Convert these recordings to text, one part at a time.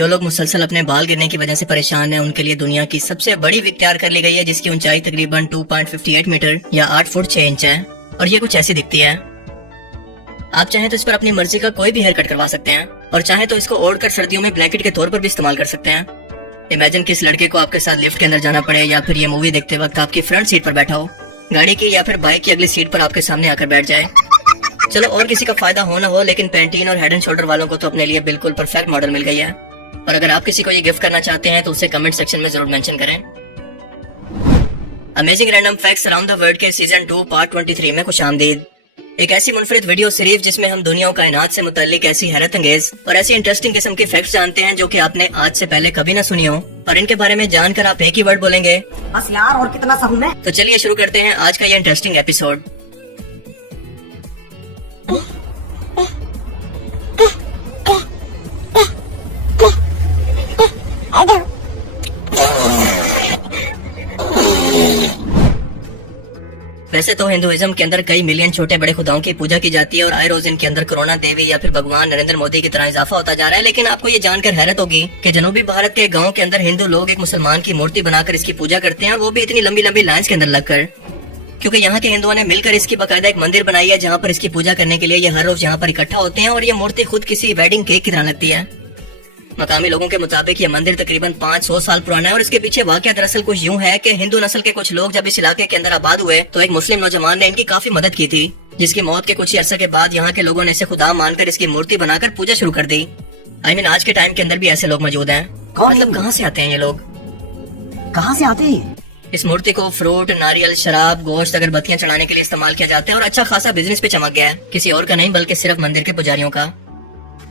जो लोग मुसलसल अपने बाल गिरने की वजह से परेशान हैं, उनके लिए दुनिया की सबसे बड़ी विग तैयार कर ली गई है, जिसकी ऊंचाई तकरीबन 2.58 मीटर या 8 फुट 6 इंच है और ये कुछ ऐसी दिखती है। आप चाहें तो इस पर अपनी मर्जी का कोई भी हेयर कट करवा सकते हैं और चाहें तो इसको ओढ़कर सर्दियों में ब्लैंकेट के तौर पर भी इस्तेमाल कर सकते हैं। इमेजिन कि इस लड़के को आपके साथ लिफ्ट के अंदर जाना पड़े या फिर ये मूवी देखते वक्त आपकी फ्रंट सीट पर बैठा हो, गाड़ी की या फिर बाइक की अगली सीट पर आपके सामने आकर बैठ जाए। चलो और किसी का फायदा हो ना हो, लेकिन पैंटीन और हेड एंड शोल्डर वालों को तो अपने लिए बिल्कुल परफेक्ट मॉडल मिल गई है। और अगर आप किसी को ये गिफ्ट करना चाहते हैं तो उसे कमेंट सेक्शन में जरूर मेंशन करें। Amazing random facts around the world के सीजन 2 पार्ट 23 में खुशामदीद। एक ऐसी मुनफरिद वीडियो सीरीज जिसमें हम दुनिया और कायनात से मुताल्लिक ऐसी हैरत अंगेज और ऐसी इंटरेस्टिंग किस्म के फैक्ट्स जानते हैं जो कि आपने आज से पहले कभी ना सुनी हो, और इनके बारे में जानकर आप एक ही वर्ड बोलेंगे, बस यार और कितना सहूं मैं। तो चलिए शुरू करते हैं आज का ये इंटरेस्टिंग एपिसोड। वैसे तो हिंदुइज्म के अंदर कई मिलियन छोटे बड़े खुदाओं की पूजा की जाती है और आए रोज इनके अंदर कोरोना देवी या फिर भगवान नरेंद्र मोदी की तरह इजाफा होता जा रहा है। लेकिन आपको ये जानकर हैरत होगी कि जनूबी भारत के गांव के अंदर हिंदू लोग एक मुसलमान की मूर्ति बनाकर इसकी पूजा करते हैं, और वो भी इतनी लंबी लंबी लाइन्स के अंदर लगकर, क्योंकि यहाँ के हिंदुओं ने मिलकर इसकी बाकायदा एक मंदिर बनाई है जहाँ पर इसकी पूजा करने के लिए ये हर रोज यहाँ पर इकट्ठा होते हैं। और ये मूर्ति खुद किसी वेडिंग केक की तरह लगती है। मकामी लोगों के मुताबिक ये मंदिर तकरीबन 500 साल पुराना है और इसके पीछे वाकया दरअसल कुछ यूं है कि हिंदू नस्ल के कुछ लोग जब इस इलाके के अंदर आबाद हुए तो एक मुस्लिम नौजवान ने इनकी काफी मदद की थी, जिसकी मौत के कुछ ही अरसे के बाद यहाँ के लोगों ने इसे खुदा मानकर इसकी मूर्ति बनाकर पूजा शुरू कर दी। आज के टाइम के अंदर भी ऐसे लोग मौजूद हैं। मतलब कहाँ से आते हैं ये लोग, कहाँ से आते हैं? इस मूर्ति को फ्रूट, नारियल, शराब, गोश्त, अगरबत्तियां चढ़ाने के लिए इस्तेमाल किया जाता है और अच्छा खासा बिजनेस पे चमक गया है, किसी और का नहीं बल्कि सिर्फ मंदिर के पुजारियों का।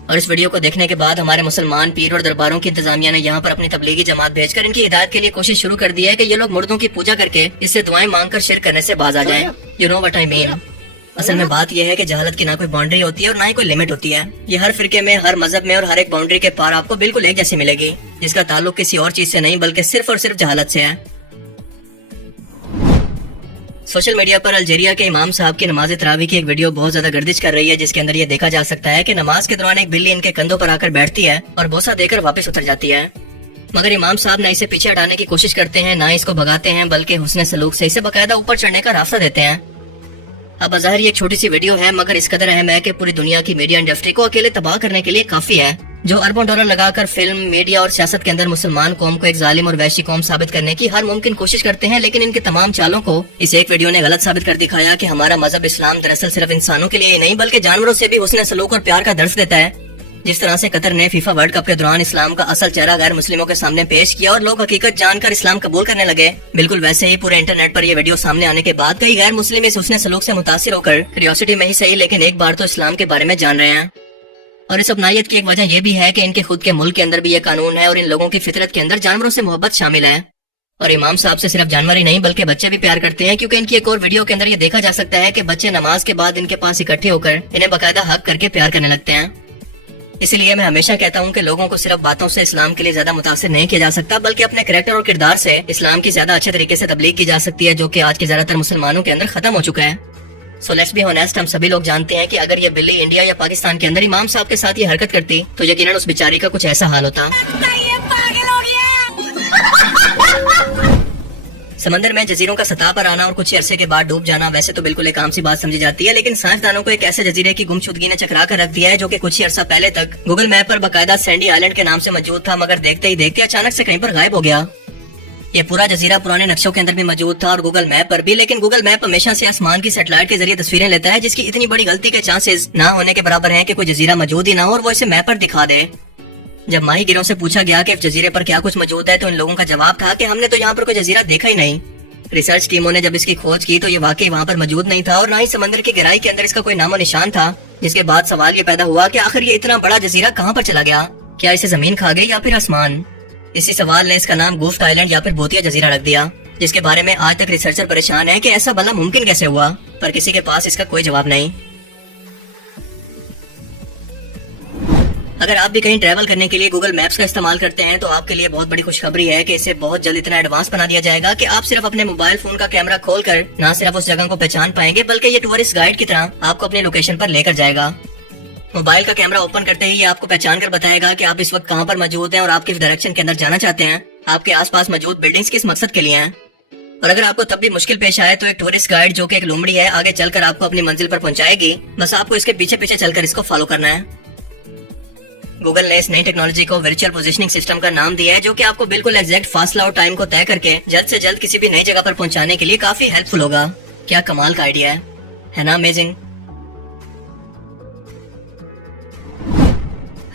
और इस वीडियो को देखने के बाद हमारे मुसलमान पीर और दरबारों की इंतजामिया ने यहाँ पर अपनी तबलीगी जमात भेजकर इनकी हिदायत के लिए कोशिश शुरू कर दी है कि ये लोग मुर्दों की पूजा करके इससे दुआएं मांगकर शिरक करने से बाज आ जाएं। You know what I mean. असल में बात यह है कि जहालत की ना कोई बाउंड्री होती है और ना ही कोई लिमिट होती है। ये हर फिरके में, हर मजहब में और हर एक बाउंड्री के पार आपको बिल्कुल एक जैसी मिलेगी, जिसका ताल्लुक किसी और चीज से नहीं बल्कि सिर्फ और सिर्फ जहालत से है। सोशल मीडिया पर अल्जीरिया के इमाम साहब की नमाज तरावी की एक वीडियो बहुत ज्यादा गर्दिश कर रही है, जिसके अंदर ये देखा जा सकता है कि नमाज के दौरान एक बिल्ली इनके कंधों पर आकर बैठती है और बोसा देकर वापस उतर जाती है। मगर इमाम साहब न इसे पीछे हटाने की कोशिश करते हैं, ना इसको भगाते हैं, बल्कि हुस्न सलूक से इसे बकायदा ऊपर चढ़ने का रास्ता देते हैं। अब ज़ाहिर ये एक छोटी सी वीडियो है, मगर इस कदर अहम है कि पूरी दुनिया की मीडिया इंडस्ट्री को अकेले तबाह करने के लिए काफी है, जो अरबों डॉलर लगाकर फिल्म, मीडिया और सियासत के अंदर मुसलमान कौम को एक जालिम और वैशी कौम साबित करने की हर मुमकिन कोशिश करते हैं। लेकिन इनके तमाम चालों को इस एक वीडियो ने गलत साबित कर दिखाया कि हमारा मजहब इस्लाम दरअसल सिर्फ इंसानों के लिए ही नहीं बल्कि जानवरों से भी हुस्न सलूक और प्यार का दर्स देता है। जिस तरह से कतर ने फीफा वर्ल्ड कप के दौरान इस्लाम का असल चेहरा गैर मुस्लिमों के सामने पेश किया और लोग हकीकत जानकर इस्लाम कबूल करने लगे, बिल्कुल वैसे ही पूरे इंटरनेट पर यह वीडियो सामने आने के बाद कई गैर मुस्लिम इस हुस्न सलूक से मुतासिर होकर क्यूरियोसिटी में ही सही लेकिन एक बार तो इस्लाम के बारे में जान रहे हैं। और इस अपनायत की एक वजह यह भी है कि इनके खुद के मुल्क के अंदर भी ये कानून है और इन लोगों की फितरत के अंदर जानवरों से मोहब्बत शामिल है। और इमाम साहब से सिर्फ जानवर ही नहीं बल्कि बच्चे भी प्यार करते हैं, क्योंकि इनकी एक और वीडियो के अंदर ये देखा जा सकता है कि बच्चे नमाज के बाद इनके पास इकट्ठे होकर इन्हें बाकायदा हक करके प्यार करने लगते हैं। इसलिए मैं हमेशा कहता हूँ कि लोगों को सिर्फ बातों से इस्लाम के लिए ज्यादा मुतासिर नहीं किया जा सकता, बल्कि अपने कैरेक्टर और किरदार से इस्लाम की ज्यादा अच्छे तरीके से तबलीग की जा सकती है, जो कि आज के ज्यादातर मुसलमानों के अंदर खत्म हो चुका है। सो लेट्स बी ऑनेस्ट, हम सभी लोग जानते हैं कि अगर ये बिल्ली इंडिया या पाकिस्तान के अंदर इमाम साहब के साथ ये हरकत करती तो यकीनन उस बेचारी का कुछ ऐसा हाल होता। समंदर में जजीरों का सतह पर आना और कुछ अरसे के बाद डूब जाना वैसे तो बिल्कुल एक आम सी बात समझी जाती है, लेकिन साइंसदानों को एक ऐसे जजीरे की गुमशुदगी ने चकरा कर रख दिया है जो कि कुछ ही अरसा पहले तक गूगल मैप पर बाकायदा सैंडी आइलैंड के नाम से मौजूद था, मगर देखते ही देखते अचानक से कहीं पर गायब हो गया। ये पूरा जजीरा पुराने नक्शों के अंदर भी मौजूद था और गूगल मैप पर भी, लेकिन गूगल मैप हमेशा से आसमान की सैटेलाइट के जरिए तस्वीरें लेता है, जिसकी इतनी बड़ी गलती के चांसेस ना होने के बराबर हैं कि कोई जजीरा मौजूद ही ना हो और वो इसे मैप पर दिखा दे। जब माहीगिरों से पूछा गया कि इस जजीरे पर क्या कुछ मौजूद है तो इन लोगों का जवाब था कि हमने तो यहाँ पर कोई जजीरा देखा ही नहीं। रिसर्च टीमों ने जब इसकी खोज की तो ये वाकई वहाँ पर मौजूद नहीं था और ना ही समंदर की गहराई के अंदर इसका कोई नामो निशान था, जिसके बाद सवाल ये पैदा हुआ कि आखिर ये इतना बड़ा जजीरा कहाँ पर चला गया, क्या इसे जमीन खा गई या फिर आसमान। इसी सवाल ने इसका नाम गुफ्त आइलैंड या फिर भूतिया जजीरा रख दिया, जिसके बारे में आज तक रिसर्चर परेशान है कि ऐसा भला मुमकिन कैसे हुआ, पर किसी के पास इसका कोई जवाब नहीं। अगर आप भी कहीं ट्रैवल करने के लिए गूगल मैप्स का इस्तेमाल करते हैं तो आपके लिए बहुत बड़ी खुशखबरी है कि इसे बहुत जल्द इतना एडवांस बना दिया जाएगा कि आप सिर्फ अपने मोबाइल फोन का कैमरा खोलकर न सिर्फ उस जगह को पहचान पाएंगे बल्कि ये टूरिस्ट गाइड की तरह आपको अपनी लोकेशन पर लेकर जाएगा। मोबाइल का कैमरा ओपन करते ही ये आपको पहचान कर बताएगा कि आप इस वक्त कहाँ पर मौजूद हैं और आप किस डायरेक्शन के अंदर जाना चाहते हैं, आपके आसपास मौजूद बिल्डिंग्स किस मकसद के लिए हैं। और अगर आपको तब भी मुश्किल पेश आए तो एक टूरिस्ट गाइड जो कि एक लोमड़ी है आगे चलकर आपको अपनी मंजिल पर पहुंचाएगी। बस आपको इसके पीछे पीछे चलकर इसको फॉलो करना है। गूगल ने इस नई टेक्नोलॉजी को वर्चुअल पोजीशनिंग सिस्टम का नाम दिया है, जो कि आपको बिल्कुल एग्जैक्ट फासला और टाइम को तय करके जल्द से जल्द किसी भी नई जगह पर पहुंचाने के लिए काफी हेल्पफुल होगा। क्या कमाल का आइडिया है ना? अमेजिंग।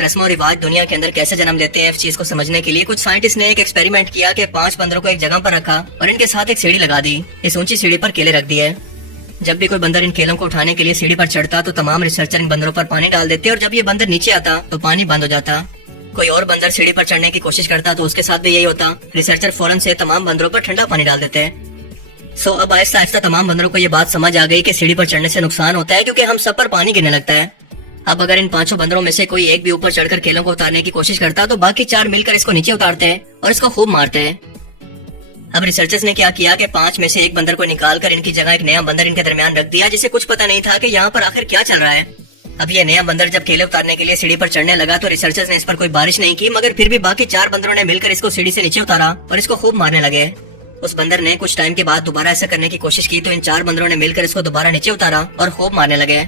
रस्म और रिवाज दुनिया के अंदर कैसे जन्म लेते हैं, इस चीज को समझने के लिए कुछ साइंटिस्ट ने एक एक्सपेरिमेंट किया कि 5 बंदरों को एक जगह पर रखा और इनके साथ एक सीढ़ी लगा दी। इस ऊंची सीढ़ी पर केले रख दिए। जब भी कोई बंदर इन केलों को उठाने के लिए सीढ़ी पर चढ़ता तो तमाम रिसर्चर इन बंदरों पर पानी डाल देते और जब ये बंदर नीचे आता तो पानी बंद हो जाता। कोई और बंदर सीढ़ी पर चढ़ने की कोशिश करता तो उसके साथ भी यही होता। रिसर्चर फौरन से तमाम बंदरों पर ठंडा पानी डाल देते। सो अब आहिस्ता आहिस्ता तमाम बंदरों को ये बात समझ आ गई कि सीढ़ी पर चढ़ने से नुकसान होता है क्योंकि हम सब पर पानी गिरने लगता है। अब अगर इन 5 बंदरों में से कोई एक भी ऊपर चढ़कर केलों को उतारने की कोशिश करता तो बाकी 4 मिलकर इसको नीचे उतारते हैं और इसको खूब मारते हैं। अब रिसर्चर्स ने क्या किया कि 5 में से एक बंदर को निकालकर इनकी जगह एक नया बंदर इनके दरमियान रख दिया, जिसे कुछ पता नहीं था कि यहाँ पर आखिर क्या चल रहा है। अब ये नया बंदर जब केले उतारने के लिए सीढ़ी पर चढ़ने लगा तो रिसर्चर्स ने इस पर कोई बारिश नहीं की, मगर फिर भी बाकी 4 बंदरों ने मिलकर इसको सीढ़ी से नीचे उतारा और इसको खूब मारने लगे। उस बंदर ने कुछ टाइम के बाद दोबारा ऐसा करने की कोशिश की तो इन 4 बंदरों ने मिलकर इसको दोबारा नीचे उतारा और खूब मारने लगे।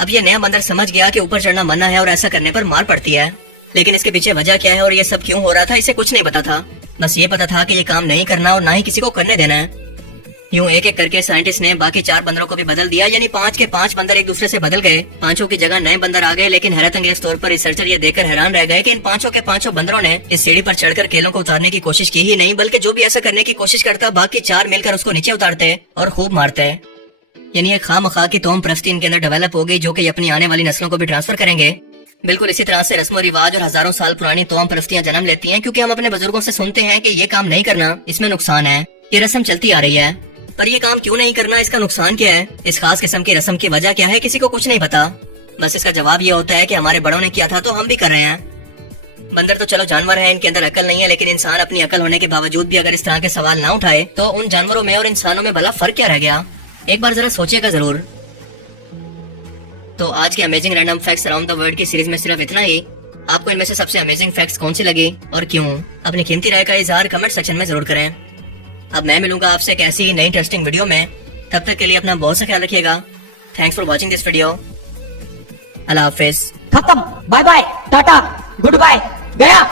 अब ये नया बंदर समझ गया कि यूपर चढ़ना मना है और ऐसा करने पर मार पड़ती है, लेकिन इसके पीछे वजह क्या है और ये सब क्यों हो रहा था इसे कुछ नहीं पता था। बस ये पता था कि ये काम नहीं करना और ना ही किसी को करने देना है। यूं एक एक करके साइंटिस्ट ने बाकी 4 बंदरों को भी बदल दिया, यानी 5 के 5 बंदर एक दूसरे से बदल गए। 5 की जगह नए बंदर आ गए, लेकिन हैरत अंगेज तौर पर रिसर्चर ये देखकर हैरान रह गए कि इन 5 के 5 बंदरों ने इस सीढ़ी पर चढ़कर केलों को उतारने की कोशिश की ही नहीं, बल्कि जो भी ऐसा करने की कोशिश करता बाकी 4 मिलकर उसको नीचे उतारते और खूब मारते। यानी एक खामखा की तोम परस्ती इनके अंदर डेवलप हो गई, जो कि अपनी आने वाली नस्लों को भी ट्रांसफर करेंगे। बिल्कुल इसी तरह से रस्म और रिवाज और हजारों साल पुरानी तोम परस्तियां जन्म लेती हैं, क्योंकि हम अपने बुजुर्गों से सुनते हैं कि ये काम नहीं करना, इसमें नुकसान है। ये रस्म चलती आ रही है, पर ये काम क्यों नहीं करना, इसका नुकसान क्या है, इस खास किस्म की रस्म की वजह क्या है, किसी को कुछ नहीं पता। बस इसका जवाब ये होता है कि हमारे बड़ों ने किया था तो हम भी कर रहे हैं। बंदर तो चलो जानवर हैं, इनके अंदर अकल नहीं है, लेकिन इंसान अपनी अकल होने के बावजूद भी अगर इस तरह के सवाल ना उठाए तो उन जानवरों में और इंसानों में भला फर्क क्या रह गया? एक बार जरा सोचिएगा जरूर। तो आज के amazing random facts around the world की सीरीज में सिर्फ इतना ही। आपको इनमें से सबसे अमेजिंग फैक्ट्स कौन सी लगी और क्यों? अपनी कीमती राय का इजहार कमेंट सेक्शन में जरूर करें। अब मैं मिलूंगा आपसे एक ऐसी नई इंटरेस्टिंग वीडियो में। तब तक के लिए अपना बहुत सा ख्याल रखिएगा। Thanks for watching this video. अल्लाह हाफिज। खत्म। Bye bye, tata, goodbye, गया।